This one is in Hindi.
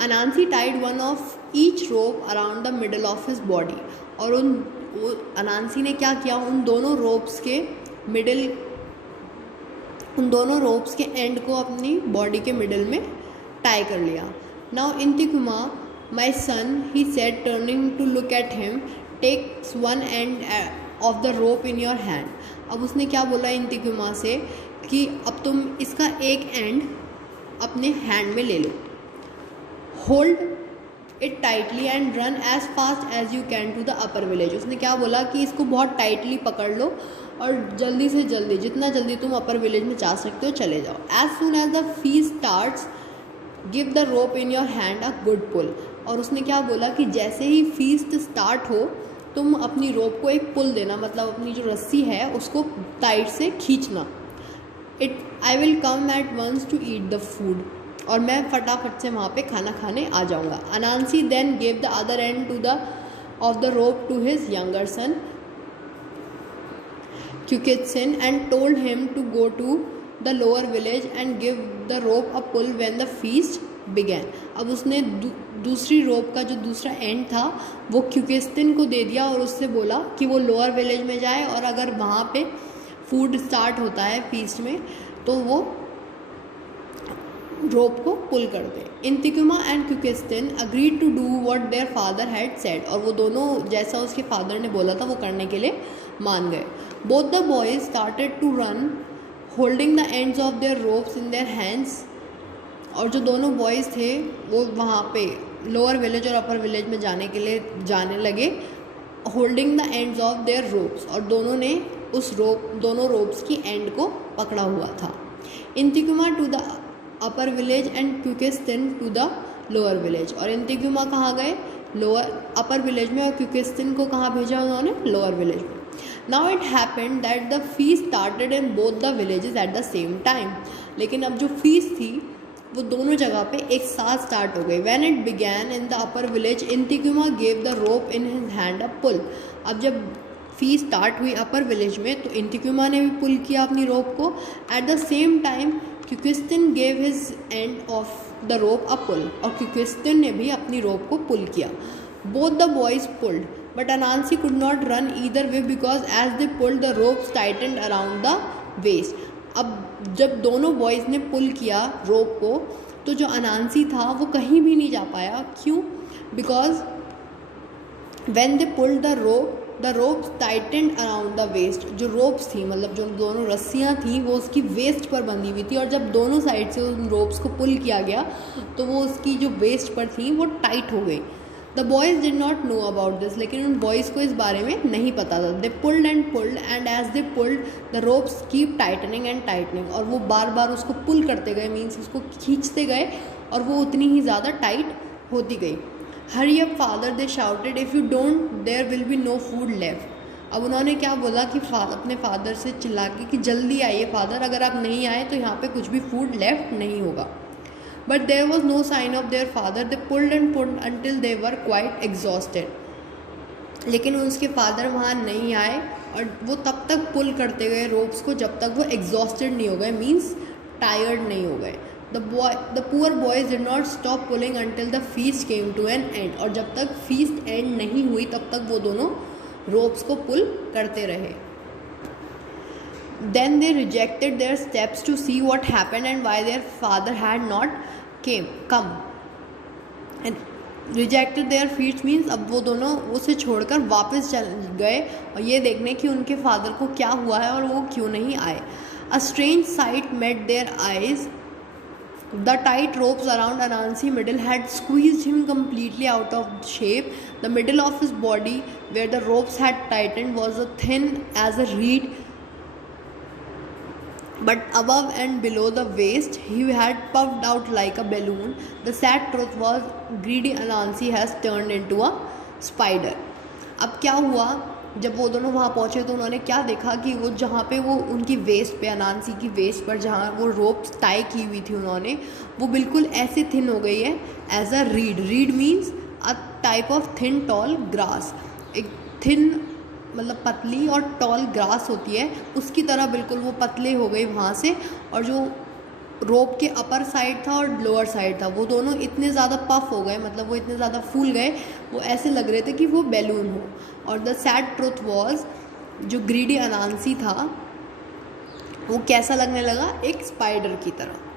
अनांसी tied one of each rope around the middle of his body, और अनांसी ने क्या किया, उन दोनों रोप्स के एंड को अपनी बॉडी के मिडल में टाई कर लिया. Now Intikuma, my son, he said turning to look at him, takes one end of the rope in your hand. अब उसने क्या बोला इंतिकुमा से कि अब तुम इसका एक एंड अपने हैंड में ले लो. Hold it tightly and run as fast as you can to the upper village. उसने क्या बोला कि इसको बहुत टाइटली पकड़ लो और जल्दी से जल्दी, जितना जल्दी तुम अपर विलेज में जा सकते हो चले जाओ. As soon as the feast starts, give the rope in your hand a good pull. और उसने क्या बोला कि जैसे ही फीस्ट स्टार्ट हो तुम अपनी रोप को एक पुल देना, मतलब अपनी जो रस्सी है उसको टाइट से खींचना. I will come at once to eat the food. और मैं फटाफट से वहाँ पे खाना खाने आ जाऊँगा. Anansi then gave the other end of the rope to his younger son Kukitsin and told him to go to the lower village and give the rope a pull when the feast began. अब उसने दूसरी रोप का जो दूसरा एंड था वो क्यूकिस्तिन को दे दिया और उससे बोला कि वो लोअर विलेज में जाए और अगर वहाँ पे फूड स्टार्ट होता है फीस्ट में तो वो रोप को पुल कर दे. Intikuma and Kukitsin agreed to do what their father had said. और वो दोनों जैसा उसके फादर ने बोला था वो करने के लिए मान गए. Both the boys started to run holding the ends of their ropes in their hands. और जो दोनों बॉयज़ थे वो वहाँ पे लोअर विलेज और अपर विलेज में जाने के लिए जाने लगे holding the ends of their ropes. और दोनों ने दोनों रोप्स की एंड को पकड़ा हुआ था. Intikuma to the upper village and Kukitsin to the lower village. और इंतिकुमा कहाँ गए? अपर विलेज में, और क्यूकिस्तिन को कहाँ भेजा उन्होंने? लोअर विलेज में. Now it happened that the feast started in both the villages eight the same time. लेकिन अब जो फीस्ट थी वो दोनों जगह पे एक साथ स्टार्ट हो गई. When it began in the upper village Intikuma gave the rope in his hand a pull. अब जब फीस्ट स्टार्ट हुई अपर विलेज में तो इंतिकुमा ने भी पुल किया अपनी रोप को. At the same time Kukitsin gave his end of the rope a pull. और क्यूकिस्तिन ने भी अपनी रोप को पुल किया. Both the boys pulled but Anansi could not run either way because as they pulled the ropes tightened around the waist. अब जब दोनों बॉयज़ ने पुल किया रोप को तो जो अनांसी था वो कहीं भी नहीं जा पाया. क्यों? Because when they pulled the ropes tightened around the waist. जो रोप्स थी मतलब जो दोनों रस्सियाँ थी वो उसकी वेस्ट पर बंधी हुई थी. और जब दोनों साइड से उन रोप्स को पुल किया गया तो वो उसकी जो वेस्ट पर थी वो टाइट हो गई. The boys did not know about this. लेकिन उन बॉयज़ को इस बारे में नहीं पता था. They pulled and as they pulled the ropes keep tightening and tightening. और वो बार बार उसको पुल करते गए, मीन्स उसको खींचते गए और वो उतनी ही ज़्यादा टाइट होती गई. Hurry up father, they shouted, if you don't there will be no food left. अब उन्होंने क्या बोला कि अपने फादर से चिल्ला के कि जल्दी आइए फादर, अगर आप नहीं आए तो यहाँ पे कुछ भी फूड लेफ्ट नहीं होगा. But there was no sign of their father. They pulled and pulled until they were quite exhausted. लेकिन उसके फादर वहाँ नहीं आए और वो तब तक पुल करते गए रोप्स को जब तक वो एग्जॉस्टेड नहीं हो गए, मीन्स टायर्ड नहीं हो गए. The poor boys did not stop pulling until the feast came to an end. और जब तक feast end नहीं हुई तब तक वो दोनों रोप्स को पुल करते रहे. Then they rejected their steps to see what happened and why their father had not come. And rejected their feet means अब वो दोनों उसे छोड़कर वापस चल गए और ये देखने कि उनके फादर को क्या हुआ है और वो क्यों नहीं आए. A strange sight met their eyes. The tight ropes around Anansi's middle had squeezed him completely out of shape. The middle of his body, where the ropes had tightened, was as thin as a reed. But above and below the waist, he had puffed out like a balloon. The sad truth was, greedy Anansi has turned into a spider. अब क्या हुआ? जब वो दोनों वहाँ पहुँचे तो उन्होंने क्या देखा कि वो जहाँ पे वो उनकी वेस्ट पे, अनांसी की वेस्ट पर जहाँ वो रोप्स टाई की हुई थी उन्होंने, वो बिल्कुल ऐसे थिन हो गई है as a reed. Reed means a type of thin tall grass. एक थिन मतलब पतली और टॉल ग्रास होती है उसकी तरह बिल्कुल वो पतले हो गई वहाँ से. और जो रोप के अपर साइड था और लोअर साइड था, वो दोनों इतने ज़्यादा पफ हो गए, मतलब वो इतने ज़्यादा फूल गए, वो ऐसे लग रहे थे कि वो बैलून हो। और द सैड ट्रुथ वॉज, जो ग्रीडी अनांसी था वो कैसा लगने लगा, एक स्पाइडर की तरह।